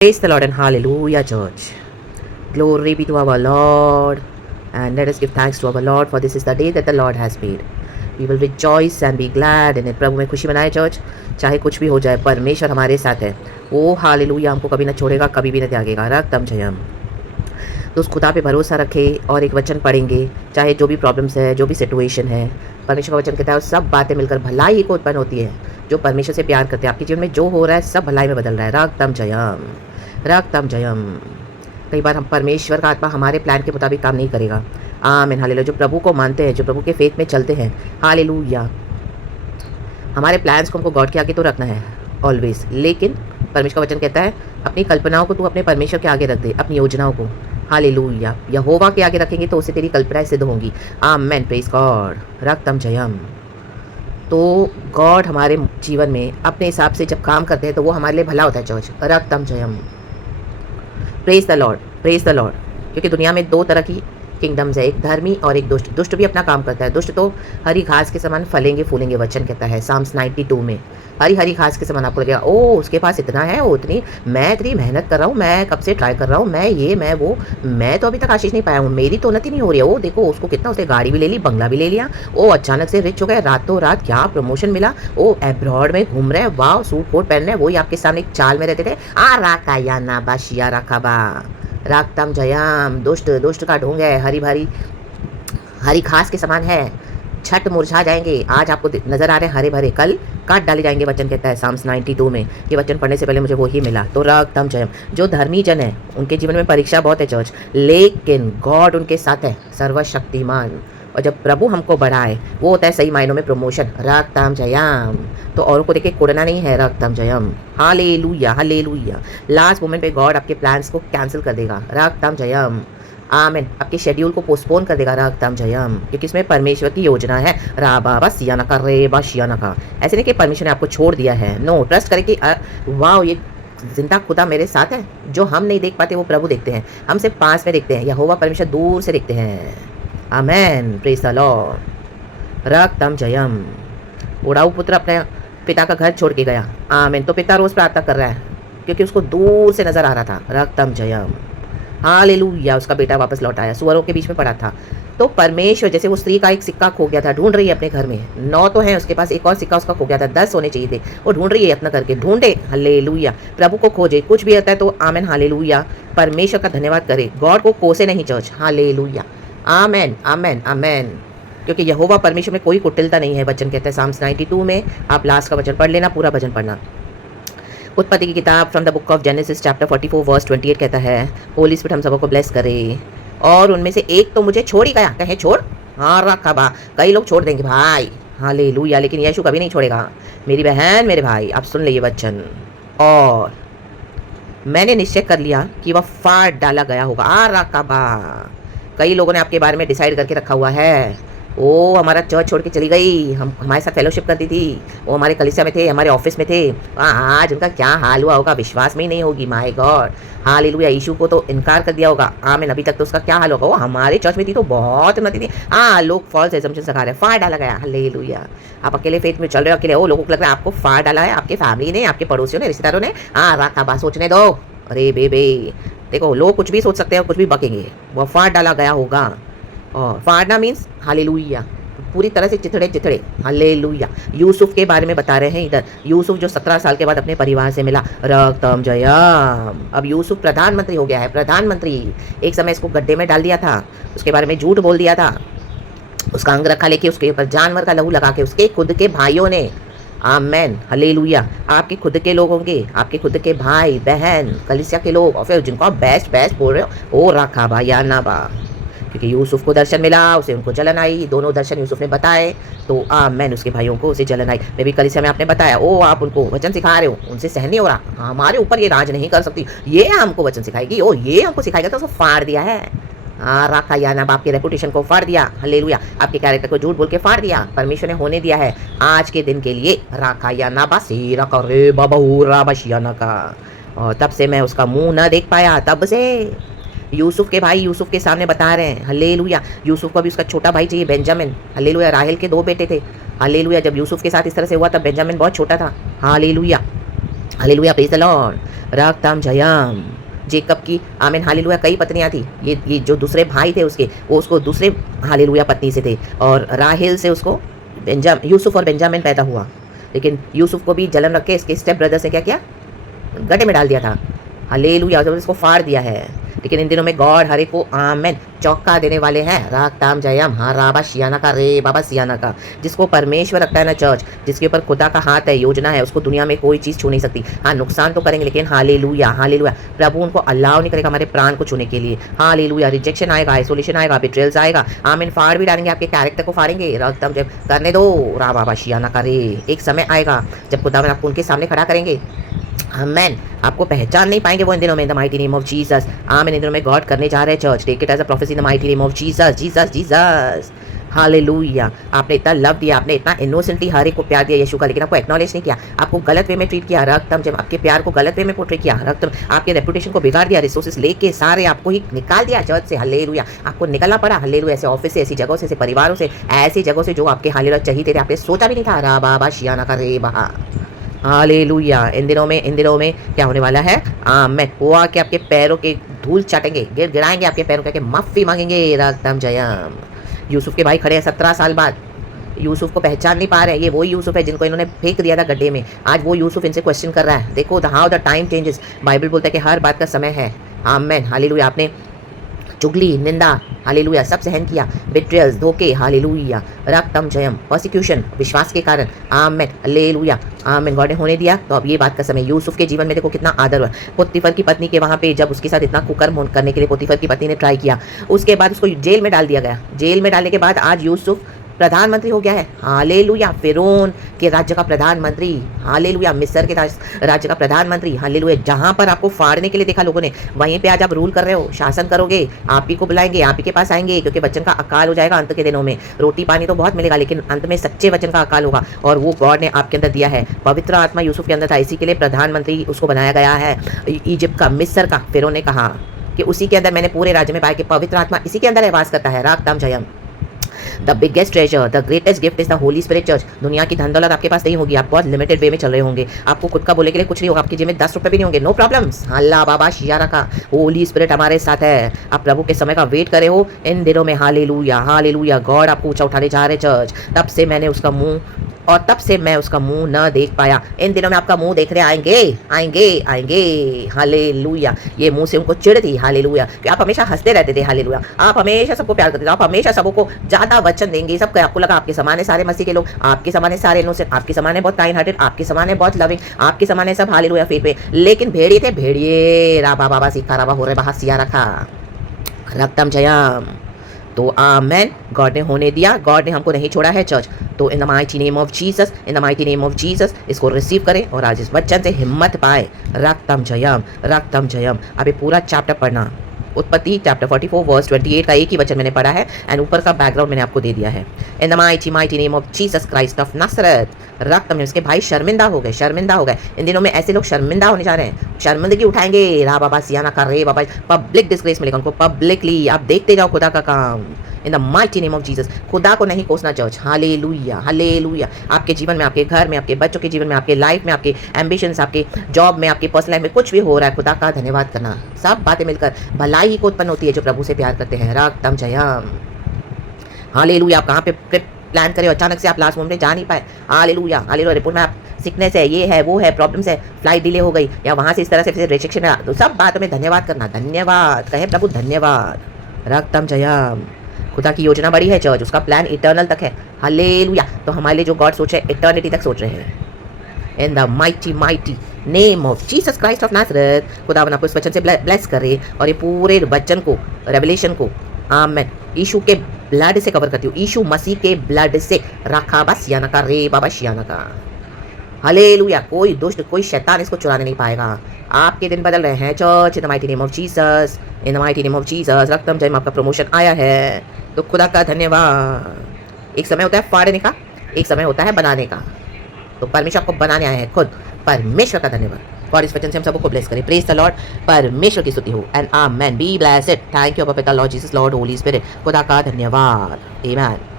Praise the Lord and hallelujah, church. Glory be to our Lord. And let us give thanks to our Lord, for this is the day that the Lord has made. We will rejoice and be glad in it. प्रभु में खुशी मनाए church, चाहे कुछ भी हो जाए, परमेश्वर हमारे साथ है. वो हालेलुया हमको कभी ना छोड़ेगा, कभी भी ना त्यागेगा. रक्तम जयम. तो उस खुदा पे भरोसा रखें और एक वचन पढ़ेंगे, चाहे जो भी प्रॉब्लम्स है, जो भी सिचुएशन है. परमेश्वर का वचन कहता है सब बातें मिलकर भलाई को उत्पन्न होती है. जो परमेश्वर से प्यार करते हैं, आपके जीवन में जो हो रहा है सब भलाई में बदल रहा है. रक्तम जयम, रक्तम जयम. कई बार हम परमेश्वर का आत्मा हमारे प्लान के मुताबिक काम नहीं करेगा. आमीन हालेलुया. जो प्रभु को मानते हैं, जो प्रभु के फेथ में चलते हैं, हालेलुया, हमारे प्लान्स को हमको गॉड के आगे तो रखना है ऑलवेज. लेकिन परमेश्वर का वचन कहता है अपनी कल्पनाओं को तू अपने परमेश्वर के आगे रख दे, अपनी योजनाओं को. हालेलुया. यहोवा के आगे रखेंगे तो उससे तेरी कल्पनाएं सिद्ध होंगी. आमेन. Praise God. रक्तम जयम. तो गॉड हमारे जीवन में अपने हिसाब से जब काम करते हैं तो वो हमारे लिए भला होता है चर्च. रक्तम जयम. Praise the Lord, praise the Lord. क्योंकि दुनिया में दो तरह की किंगडम्स है, एक धर्मी और एक दुष्ट. दुष्ट भी अपना काम करता है. दुष्ट तो हरी घास के समान फलेंगे फूलेंगे, वचन कहता है साम्स 92 में. हरी हरी घास के समान आपको लगेगा ओ उसके पास इतना है, वो उतनी, मैं इतनी मेहनत कर रहा हूँ, मैं कब से ट्राई कर रहा हूँ, मैं ये मैं वो, मैं तो अभी तक आशीष नहीं पाया हूँ, मेरी तो उन्नति नहीं हो रही है. वो देखो उसको कितना, उसने गाड़ी भी ले ली, बंगला भी ले लिया, वो अचानक से रिच हो गया, रातों रात क्या प्रमोशन मिला, वो एब्रॉड में घूम रहे हैं, वाह सूट कोट पहन रहे हैं. वही आपके सामने एक चाल में रहते थे, आ राका या ना बाशिया रखा बा. राक्तम जयाम. दुष्ट, दुष्ट का ढोंग है, हरी भरी हरी घास के समान है. छठ मुरझा जाएंगे. आज आपको नजर आ रहे हैं हरे भरे, कल काट डाले जाएंगे, वचन कहता है साम्स 92 में. ये वचन पढ़ने से पहले मुझे वो ही मिला. तो रक्तम जयम. जो धर्मी जन है उनके जीवन में परीक्षा बहुत है चर्च, लेकिन गॉड उनके साथ है, सर्वशक्तिमान. और जब प्रभु हमको बढ़ाए वो होता है सही मायनों में प्रमोशन. रक्तम जयम. तो औरों को देखे कुड़ना नहीं है. रक्तम जयम. Hallelujah, hallelujah. लास्ट मोमेंट पे गॉड आपके प्लान्स को कैंसिल कर देगा. रक्तम जयम. आमीन. आपके शेड्यूल को पोस्टपोन कर देगा. रक्तम जयम. क्योंकि इसमें परमेश्वर की योजना है. राबा बस या नका रे बस या नका. ऐसे नहीं कि परमेश्वर ने आपको छोड़ दिया है. नो, ट्रस्ट करें कि वाह ये जिंदा खुदा मेरे साथ है. जो हम नहीं देख पाते वो प्रभु देखते हैं. हम सिर्फ पास में देखते हैं, यहोवा परमेश्वर दूर से देखते हैं. आमेन. Praise the Lord. रक्तम जयम. उड़ाऊ पुत्र अपने पिता का घर छोड़ के गया. आमीन. तो पिता रोज प्रार्थना कर रहा है क्योंकि उसको दूर से नजर आ रहा था. रक्तम जयम. हालेलुया. उसका बेटा वापस लौट आया, सुअरों के बीच में पड़ा था. तो परमेश्वर, जैसे वो स्त्री का एक सिक्का खो गया था, ढूंढ रही है अपने घर में. 9 तो है उसके पास, एक और सिक्का उसका खो गया था, 10 होने चाहिए थे. वो ढूंढ रही है यत्न करके. ढूंढे. हालेलुया. प्रभु को खोजे. कुछ भी होता है तो आमेन हालेलुया. परमेश्वर का धन्यवाद करे. गॉड को कोसे नहीं चर्च. हालेलुया. आमेन, आमेन, आमेन. क्योंकि यहोवा परमेश्वर में कोई कुटिलता नहीं है, वचन कहता है साम्स 92 में. आप लास्ट का वचन पढ़ लेना, पूरा वचन पढ़ना. उत्पत्ति की किताब from the book of Genesis chapter 44 verse 28 कहता है होली स्पिरिट हम सबको ब्लेस करे. और उनमें से एक तो मुझे छोड़ ही गया. कहे छोड़. हाँ रखा बा. कई लोग छोड़ देंगे भाई. हालेलुया. लेकिन यीशु कभी नहीं छोड़ेगा. मेरी बहन, मेरे भाई, आप सुन ले ये वचन. और मैंने निश्चय कर लिया कि वह फाड़ डाला गया होगा. आ रखा बा. कई लोगों ने आपके बारे में डिसाइड करके रखा हुआ है. वो हमारा चर्च छोड़ के चली गई, हम हमारे साथ फेलोशिप करती थी, वो हमारे कलीसिया में थे, हमारे ऑफिस में थे. आज उनका क्या हाल हुआ होगा, विश्वास में ही नहीं होगी. My God. हालेलुया. यीशु को तो इनकार कर दिया होगा. आमीन. अभी तक तो उसका क्या हाल होगा. वो हमारे चर्च में थी तो बहुत उन्नति थी. लोग फॉल्स एजम्पशन सिखा रहे हैं. फाड़ डाला गया. हालेलुया. आप अकेले फेथ में चल रहे हो, अकेले हो. लोगों को लग रहा है आपको फाड़ डाला है, आपके फैमिली ने, आपके पड़ोसियों ने, रिश्तेदारों ने. राका बा. सोचने दो. अरे बेबे देखो, लोग कुछ भी सोच सकते हैं, कुछ भी बकेंगे. वो फाड़ डाला गया होगा. और फाड़ना मीन्स हालेलुया पूरी तरह से चिथड़े चिथड़े. हालेलुया. यूसुफ के बारे में बता रहे हैं इधर. यूसुफ जो 17 साल के बाद अपने परिवार से मिला. रक्तम जयम. अब यूसुफ प्रधानमंत्री हो गया है. प्रधानमंत्री. एक समय इसको गड्ढे में डाल दिया था, उसके बारे में झूठ बोल दिया था, उसका अंग रखा लेके उसके ऊपर जानवर का लहू लगा के उसके खुद के भाइयों ने. आमेन. हालेलुया. आपके खुद के लोग होंगे, आपके खुद के भाई बहन, कलीसिया के लोग, और फिर जिनको आप बेस्ट बेस्ट बोल रहे हो, ओ रखा बा या ना बा. क्योंकि यूसुफ को दर्शन मिला, उसे उनको जलन आई. दोनों दर्शन यूसुफ ने बताए तो आमेन. उसके भाइयों को उसे जलन आई. मैं भी कलीसिया में आपने बताया, ओ आप उनको वचन सिखा रहे हो, उनसे सहन नहीं हो रहा, हमारे ऊपर ये राज नहीं कर सकती, ये हमको वचन सिखाएगी, ओ ये हमको सिखाएगा. तो उसको फाड़ दिया है. राखा या ना. आपके रेपुटेशन को फाड़ दिया. हालेलुया. आपके कैरेक्टर को झूठ बोल के फाड़ दिया. परमेश्वर ने होने दिया है आज के दिन के लिए. राखा या ना बासी रखा रे बाबू राबशियाना का. और तब से मैं उसका मुंह ना देख पाया. तब से यूसुफ के भाई यूसुफ के सामने बता रहे हैं. हालेलुया. यूसुफ को भी उसका छोटा भाई चाहिए, बेंजामिन. हालेलुया. राहेल के 2 बेटे थे. हालेलुया. जब यूसुफ के साथ इस तरह से हुआ तब बेंजामिन बहुत छोटा था. Hallelujah. Hallelujah, praise the Lord. रक्तम जयम। जेकब की आमीन हालेलुया कई पत्नियां थी। ये जो दूसरे भाई थे उसके, वो उसको दूसरे हालेलुया पत्नी से थे, और राहेल से उसको यूसुफ और बेंजामिन पैदा हुआ। लेकिन यूसुफ को भी जलन रख के इसके स्टेप ब्रदर्स ने क्या किया, गड्ढे में डाल दिया था। हालेलुया, जब इसको फाड़ दिया है। लेकिन इन दिनों में गॉड हर एक को आमेन चौका देने वाले हैं। रागताम जयम, हाँ राबा शियाना का, रे बाबा सियाना का। जिसको परमेश्वर रखता है ना चर्च, जिसके ऊपर खुदा का हाथ है, योजना है, उसको दुनिया में कोई चीज़ छू नहीं सकती। हाँ नुकसान तो करेंगे, लेकिन हालेलुया हालेलुया, प्रभु उनको अलाउ नहीं करेगा हमारे प्राण को छूने के लिए। हालेलुया, रिजेक्शन आएगा, आइसोलेशन आएगा, बिट्रेल्स आएगा, आमीन फाड़ भी डालेंगे, आपके कैरेक्टर को फाड़ेंगे। रागताम जब करने दो, रा बाबा शियाना का रे। एक समय आएगा जब खुदा आपको उनके सामने खड़ा करेंगे। आमेन, आपको पहचान नहीं पाएंगे वो इन दिनों में, in the mighty name of Jesus. Amen, इन दिनों में गॉड करने जा रहे हैं church. Take it as a prophecy in the mighty name of Jesus, Jesus Jesus. Hallelujah, आपने इतना लव दिया, आपने इतना इनोसेंटली हर एक को प्यार दिया यीशु का, लेकिन आपको एक्नॉलेज नहीं किया, आपको गलत वे में ट्रीट किया। रक्तम जब आपके प्यार को गलत वे में पोर्ट्रे किया, रक्तम आपके रेपुटेशन को बिगाड़ दिया, रिसोर्सेस लेके सारे आपको ही निकाल दिया चर्च से। हालेलुया, आपको निकलना पड़ा। हालेलुया, ऐसे ऑफिस से, ऐसी जगहों से, ऐसे परिवारों से, ऐसी जगहों से जो आपके हालेलुया चाहिए थे, आपने सोचा भी नहीं था। रा बाबा शियाना का रे बहा। हालेलुया, इन दिनों में क्या होने वाला है, आमेन, वो आके आपके पैरों के धूल चाटेंगे, गिराएंगे आपके पैरों के, माफी मांगेंगे। रक्तम जयम। यूसुफ के भाई खड़े हैं 17 साल बाद, यूसुफ को पहचान नहीं पा रहे हैं। ये वही यूसुफ है जिनको इन्होंने फेंक दिया था गड्ढे में। आज वो यूसुफ इनसे क्वेश्चन कर रहा है। देखो how the time changes. Bible बोलता है कि हर बात का समय है। आमेन, हालेलुया। आपने चुगली, निंदा, हालेलुया, सब सहन किया, बिट्रियल्स, धोखे, हालेलुया, रक्तम जयम, प्रोसिक्यूशन, विश्वास के कारण, आमेन, हालेलुया, आमेन। गॉड ने होने दिया, तो अब ये बात का समय। यूसुफ के जीवन में देखो कितना आदर हुआ। पोतीफर की पत्नी के वहाँ पे जब उसके साथ इतना कुकर्म करने के लिए पोतीफर की पत्नी ने ट्राई किया, उसके बाद उसको जेल में डाल दिया गया। जेल में डालने के बाद आज यूसुफ प्रधानमंत्री हो गया है। हालेलुया, फिरौन के राज्य का प्रधानमंत्री। हालेलुया, मिस्र के राज्य का प्रधानमंत्री। हालेलुया, जहां पर आपको फाड़ने के लिए देखा लोगों ने, वहीं पे आज आप रूल कर रहे हो, शासन करोगे। आप ही को बुलाएंगे, आप ही के पास आएंगे, क्योंकि वचन का अकाल हो जाएगा अंत के दिनों में। रोटी पानी तो बहुत मिलेगा, लेकिन अंत में सच्चे वचन का अकाल होगा, और वो गॉड ने आपके अंदर दिया है। पवित्र आत्मा यूसुफ के अंदर था, इसी के लिए प्रधानमंत्री उसको बनाया गया है। इजिप्ट का, मिस्र का। फिरौन ने कहा कि उसी के अंदर मैंने पूरे राज्य में पाया कि पवित्र आत्मा इसी के अंदर वास करता है। रागताम जयम। The biggest treasure, the greatest gift is the Holy Spirit church. दुनिया की धन दौलत आपके पास नहीं होगी, आप बहुत लिमिटेड वे में चल रहे होंगे, आपको खुद का बोले के लिए कुछ नहीं होगा, आपकी जेब में 10 रुपए भी नहीं होंगे, नो प्रॉब्लम्स। अल्लाह बाबा शिया रखा, होली स्पिरिट हमारे साथ है। आप प्रभु के समय का वेट करे हो इन दिनों में। हालेलुया हालेलुया, गॉड आपको ऊंचा उठाने जा रहे चर्च। तब से मैं उसका मुंह न देख पाया। इन दिनों में आपका मुंह देखने आएंगे आएंगे आएंगे। हालेलुया, ये मुंह से उनको चिढ़ थी। हालेलुया, कि आप हमेशा हंसते रहते थे। हालेलुया, आप हमेशा सबको प्यार करते थे, आप हमेशा सबको ज्यादा वचन देंगे। सब आपको लगा आपके समान है सारे मसीह के लोग, आपके समान है सारे इनोसेंट, आपके समान है बहुत काइंड हार्टेड, आपके समान है बहुत लविंग, आपके समान है सब। हालेलुया, फेथ पे। लेकिन भेड़िए थे भेड़िए। राबा बाबा सीखा राबा हो रहे बाहा सिया रखा। रक्तम जयम। तो आमेन, गॉड ने होने दिया, गॉड ने हमको नहीं छोड़ा है चर्च। तो इन the mighty name of Jesus, in the mighty name of Jesus इसको रिसीव करें और आज इस वचन से हिम्मत पाए। रक्तम जयम, रक्तम जयम। अब ये पूरा चैप्टर पढ़ना, उत्पत्ति चैप्टर 44 वर्स 28 का एक ही वचन मैंने पढ़ा है, एंड ऊपर का बैकग्राउंड मैंने आपको दे दिया है। In the mighty mighty name of Jesus Christ of Nazareth. रक्त में उसके भाई शर्मिंदा हो गए, शर्मिंदा हो गए। इन दिनों में ऐसे लोग शर्मिंदा होने जा रहे हैं, शर्मिंदगी उठाएंगे। रा बाबा सियाना कर रहे बाबा, पब्लिक डिस्ग्रेस मिलेगा उनको, पब्लिकली। आप देखते जाओ खुदा का काम। इन the mighty name of Jesus, खुदा को नहीं कोसना चर्च। Hallelujah hallelujah. आपके जीवन में, आपके घर में, आपके बच्चों के जीवन में, आपके लाइफ में, आपके एम्बिशंस, आपके जॉब में, आपके पर्सनल लाइफ में कुछ भी हो रहा है, खुदा का धन्यवाद करना। सब बातें मिलकर भलाई को उत्पन्न होती है जो प्रभु से प्यार करते हैं। रागतम जयम। हालेलुया। आप कहाँ पे प्लान करें, अचानक से आप लास्ट मोमेंट में जा नहीं पाए। Hallelujah hallelujah. रिपोर्ट में आप सिकनेस है, ये है, वो है, प्रॉब्लम्स है, फ्लाइट डिले हो गई, या वहाँ से इस तरह से फिर रिजेक्शन है, तो सब बातों में धन्यवाद करना। धन्यवाद कहे प्रभु, धन्यवाद। रक्तम जयम। खुदा की योजना बड़ी है चर्च, उसका प्लान इटर्नल तक है। हालेलुया। तो हमारे लिए जो गॉड सोच रहे हैं, इटर्निटी तक सोच रहे हैं। In the mighty mighty name of Jesus Christ of Nazareth, खुदावन आपको इस वचन से ब्लेस करे, और ये पूरे वचन को, रेवलेशन को, आमेन, यीशु के ब्लड से कवर करती हूँ, यीशु मसीह के ब्लड से। रखा बस याना का, रे बाबा शियाना का। हालेलुया। कोई दुष्ट, कोई शैतान इसको चुराने नहीं पाएगा। आपके दिन बदल रहे हैं church. In the mighty name of Jesus, in the mighty name of Jesus. रक्तम जय में आपका प्रमोशन आया है, तो खुदा का धन्यवाद। एक समय होता है फाड़ने का, एक समय होता है बनाने का। तो परमेश्वर आपको बनाने आए हैं खुद, परमेश्वर का धन्यवाद। और इस वचन से हम सबको ब्लेस करें। Praise the Lord. परमेश्वर की स्तुति हो, and amen. Be blessed. Thank you पिता, Lord Jesus, Lord Holy Spirit. खुदा का धन्यवाद। आमेन।